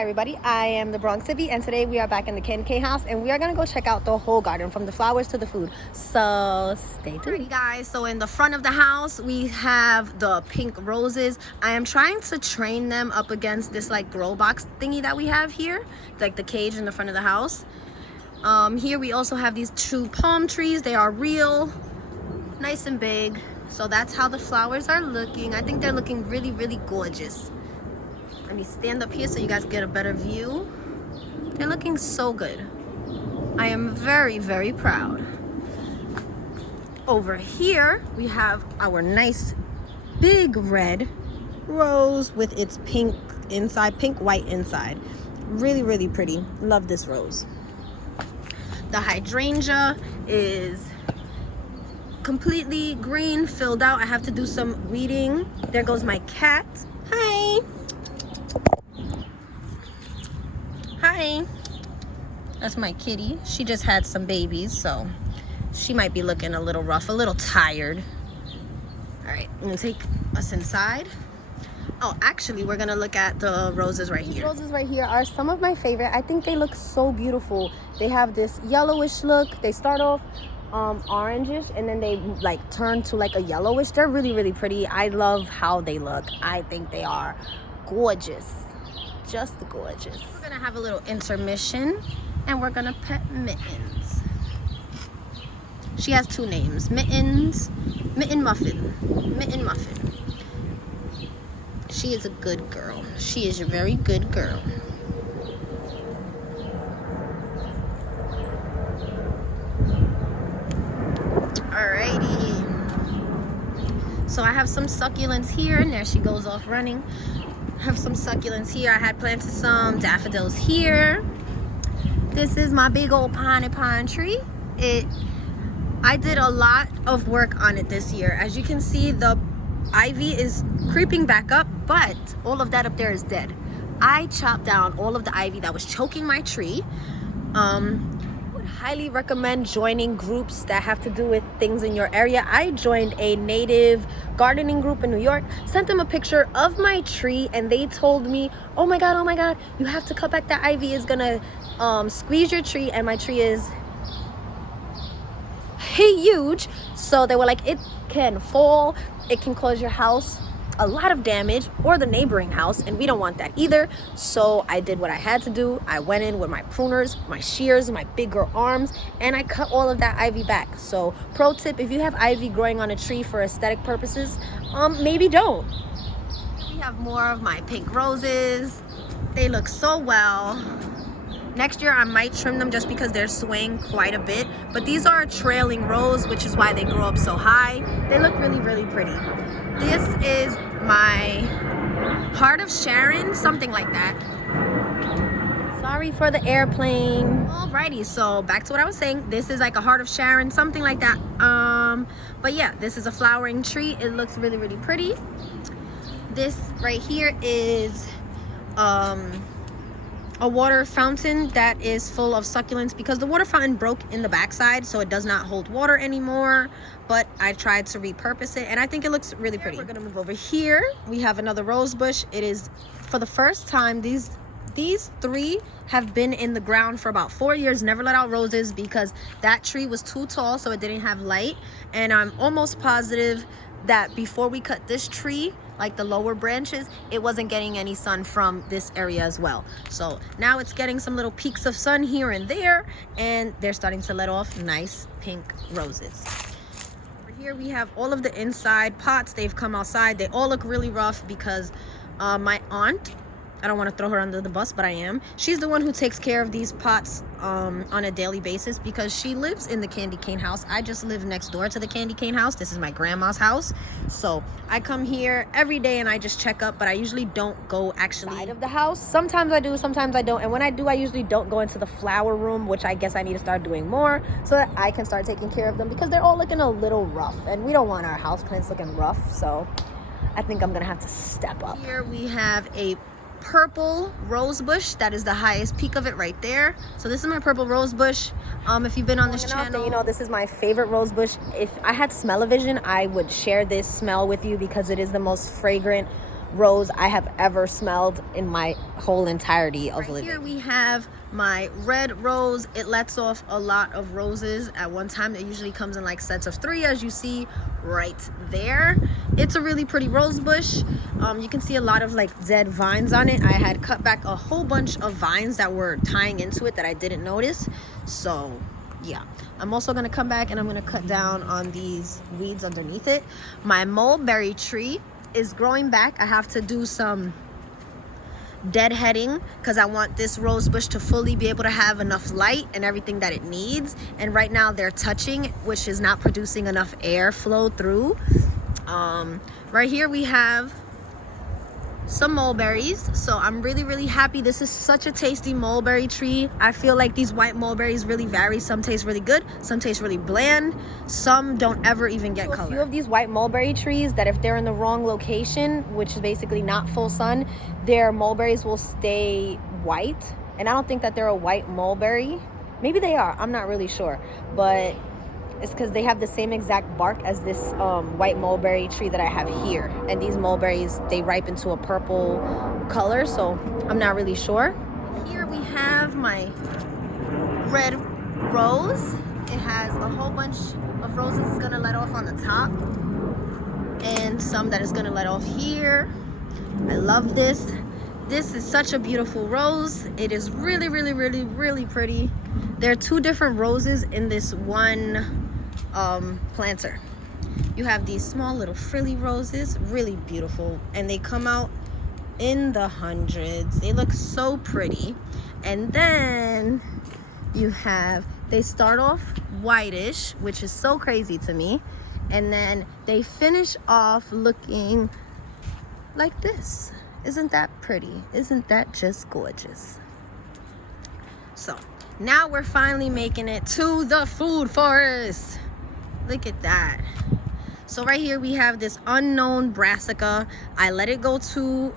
Hi everybody, I am the Bronx Ivy, and today we are back in the Candy Cane house and we are going to go check out the whole garden from the flowers to the food. So stay tuned. Alrighty guys, so in the front of the house we have the pink roses. I am trying to train them up against this like grow box thingy that we have here, like the cage in the front of the house. Here we also have these two palm trees. They are real, nice and big. So that's how the flowers are looking. I think they're looking really, really gorgeous. Let me stand up here so you guys get a better view. They're looking so good. I am very, very proud. Over here, we have our nice big red rose with its pink inside, pink white inside. Really, really pretty. Love this rose. The hydrangea is completely green, filled out. I have to do some weeding. There goes my cat. Hi. Hi. That's my kitty. She just had some babies, so she might be looking a little rough, a little tired. All right, I'm gonna take us inside. Oh, actually, we're gonna look at the roses right here. These roses right here are some of my favorite. I think they look so beautiful. They have this yellowish look. They start off orangish and then they like turn to like a yellowish. They're really, really pretty. I love how they look. I think they are gorgeous. Just gorgeous. We're gonna have a little intermission and we're gonna pet Mittens. She has two names, Mittens, Mitten Muffin, Mitten Muffin. She is a good girl. She is a very good girl. Alrighty. So I have some succulents here, and there she goes off running. I have some succulents here. I had planted some daffodils here. This is my big old pine tree. I did a lot of work on it this year. As you can see, the ivy is creeping back up, but all of that up there is dead. I chopped down all of the ivy that was choking my tree. Would highly recommend joining groups that have to do with things in your area. I joined a native gardening group in New York, sent them a picture of my tree, and they told me, oh my god, you have to cut back that ivy. Is gonna squeeze your tree, and my tree is huge. So they were like, it can fall, it can cause your house a lot of damage, or the neighboring house, and we don't want that either. So I did what I had to do. I went in with my pruners, my shears, my big girl arms, and I cut all of that ivy back. So pro tip, if you have ivy growing on a tree for aesthetic purposes, maybe don't. We have more of my pink roses. They look so well. Next year I might trim them just because they're swaying quite a bit, but these are a trailing rose, which is why they grow up so high. They look really, really pretty. This is my Heart of Sharon, something like that. Sorry for the airplane. Alrighty, so back to what I was saying. This is like a Heart of Sharon, something like that. But yeah, this is a flowering tree. It looks really, really pretty. This right here is a water fountain that is full of succulents because the water fountain broke in the backside, so it does not hold water anymore, but I tried to repurpose it and I think it looks really pretty. We're gonna move over here. We have another rose bush. It is, for the first time, these three have been in the ground for about 4 years, never let out roses because that tree was too tall, so it didn't have light. And I'm almost positive that before we cut this tree, like the lower branches, it wasn't getting any sun from this area as well. So now it's getting some little peaks of sun here and there, and they're starting to let off nice pink roses. Over here we have all of the inside pots. They've come outside. They all look really rough because my aunt, I don't want to throw her under the bus, but I am. She's the one who takes care of these pots on a daily basis because she lives in the candy cane house. I just live next door to the candy cane house. This is my grandma's house. So I come here every day and I just check up, but I usually don't go actually inside of the house. Sometimes I do, sometimes I don't. And when I do, I usually don't go into the flower room, which I guess I need to start doing more so that I can start taking care of them because they're all looking a little rough and we don't want our houseplants looking rough. So I think I'm gonna have to step up. Here we have a purple rose bush. That is the highest peak of it right there. So this is my purple rose bush. If you've been on this channel, you know this is my favorite rose bush. If I had smell-o-vision, I would share this smell with you because it is the most fragrant rose I have ever smelled in my whole entirety of living. Here we have my red rose. It lets off a lot of roses at one time. It usually comes in like sets of 3, as you see right there. It's a really pretty rose bush. You can see a lot of like dead vines on it. I had cut back a whole bunch of vines that were tying into it that I didn't notice. So yeah, I'm also gonna come back and I'm gonna cut down on these weeds underneath it. My mulberry tree is growing back. I have to do some deadheading because I want this rose bush to fully be able to have enough light and everything that it needs. And right now they're touching, which is not producing enough air flow through. Right here we have some mulberries, so I'm really happy. This is such a tasty mulberry tree. I feel like these white mulberries really vary. Some taste really good, some taste really bland, some don't ever even get color. A few of these white mulberry trees that if they're in the wrong location, which is basically not full sun, their mulberries will stay white. And I don't think that they're a white mulberry. Maybe they are, I'm not really sure, but it's because they have the same exact bark as this white mulberry tree that I have here. And these mulberries, they ripen to a purple color, so I'm not really sure. Here we have my red rose. It has a whole bunch of roses it's gonna let off on the top and some that is gonna let off here. I love this. This is such a beautiful rose. It is really pretty. There are 2 different roses in this one planter. You have these small little frilly roses, really beautiful, and they come out in the hundreds. They look so pretty. And then you have, they start off whitish, which is so crazy to me, and then they finish off looking like this. Isn't that pretty? Isn't that just gorgeous? So now we're finally making it to the food forest. Look at that. So right here we have this unknown brassica. I let it go to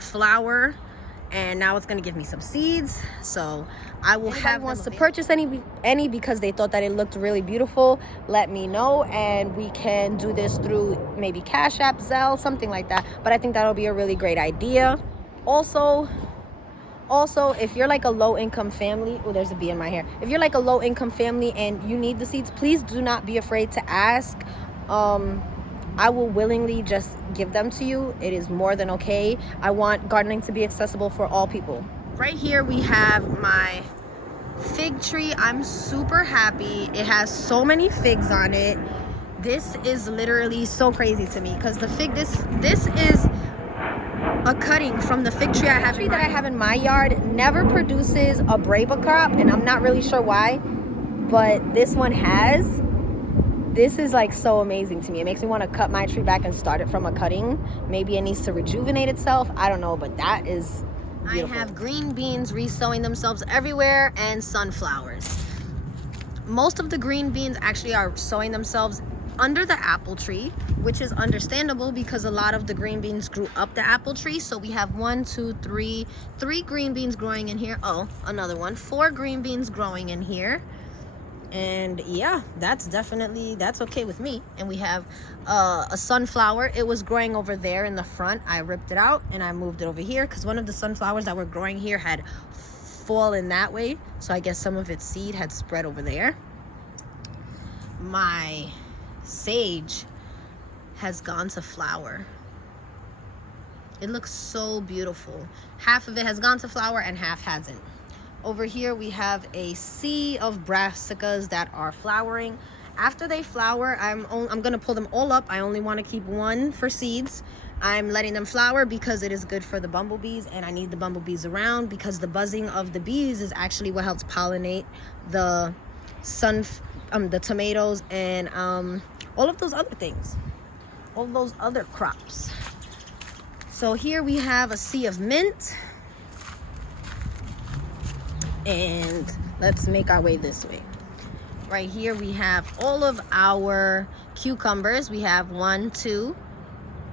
flower, and now it's gonna give me some seeds. So I will have wants to purchase any because they thought that it looked really beautiful, let me know, and we can do this through maybe Cash App, Zelle, something like that. But I think that'll be a really great idea. Also, if you're like a low-income family, oh, there's a bee in my hair. If you're like a low-income family and you need the seeds, please do not be afraid to ask. I will willingly just give them to you. It is more than okay. I want gardening to be accessible for all people. Right here we have my fig tree. I'm super happy. It has so many figs on it. This is literally so crazy to me because the fig, this is a cutting from the fig tree I have in my yard. Never produces a Brava crop, and I'm not really sure why, but this one has. This is like so amazing to me. It makes me want to cut my tree back and start it from a cutting. Maybe it needs to rejuvenate itself, I don't know, but that is beautiful. I have green beans resowing themselves everywhere and sunflowers. Most of the green beans actually are sowing themselves under the apple tree, which is understandable because a lot of the green beans grew up the apple tree. So we have 3 green beans growing in here. Oh, another one, 4 green beans growing in here. And yeah, that's okay with me. And we have a sunflower. It was growing over there in the front. I ripped it out and I moved it over here because one of the sunflowers that were growing here had fallen that way, so I guess some of its seed had spread over there. My sage has gone to flower. It looks so beautiful. Half of it has gone to flower and half hasn't. Over here we have a sea of brassicas that are flowering. After they flower, I'm gonna pull them all up. I only want to keep 1 for seeds. I'm letting them flower because it is good for the bumblebees, and I need the bumblebees around because the buzzing of the bees is actually what helps pollinate the the tomatoes and all of those other things, all those other crops. So here we have a sea of mint, and let's make our way this way. Right here we have all of our cucumbers. We have 1, 2,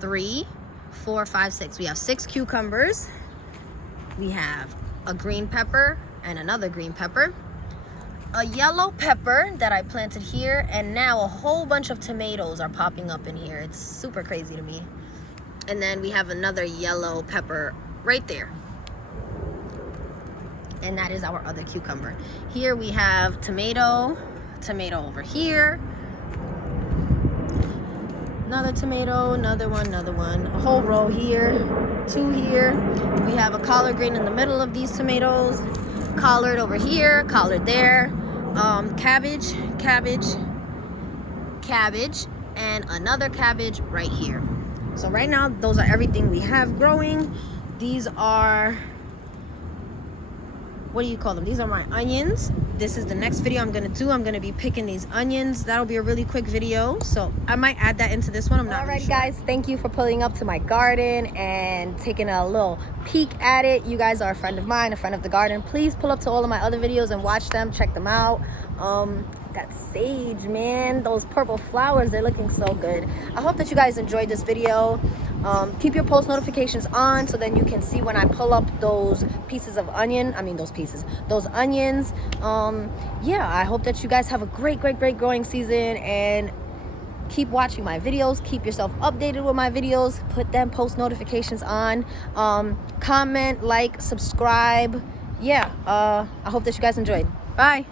3, 4, 5, 6. We have 6 cucumbers. We have a green pepper and another green pepper, a yellow pepper that I planted here, and now a whole bunch of tomatoes are popping up in here. It's super crazy to me. And then we have another yellow pepper right there. And that is our other cucumber. Here we have tomato over here. Another tomato, another one, a whole row here, 2 here. We have a collard green in the middle of these tomatoes, collard over here, collard there, cabbage, and another cabbage right here. So right now, those are everything we have growing. These are, what do you call them? These are my onions. This is the next video I'm gonna do. I'm gonna be picking these onions. That'll be a really quick video, so I might add that into this one. I'm not really sure. Guys, thank you for pulling up to my garden and taking a little peek at it. You guys are a friend of mine, a friend of the garden. Please pull up to all of my other videos and watch them, check them out. That sage, man, those purple flowers, they're looking so good. I hope that you guys enjoyed this video. Keep your post notifications on so then you can see when I pull up those pieces of onion. Those onions. Yeah, I hope that you guys have a great growing season, and keep watching my videos. Keep yourself updated with my videos. Put them post notifications on. Comment, like, subscribe. Yeah, I hope that you guys enjoyed. Bye.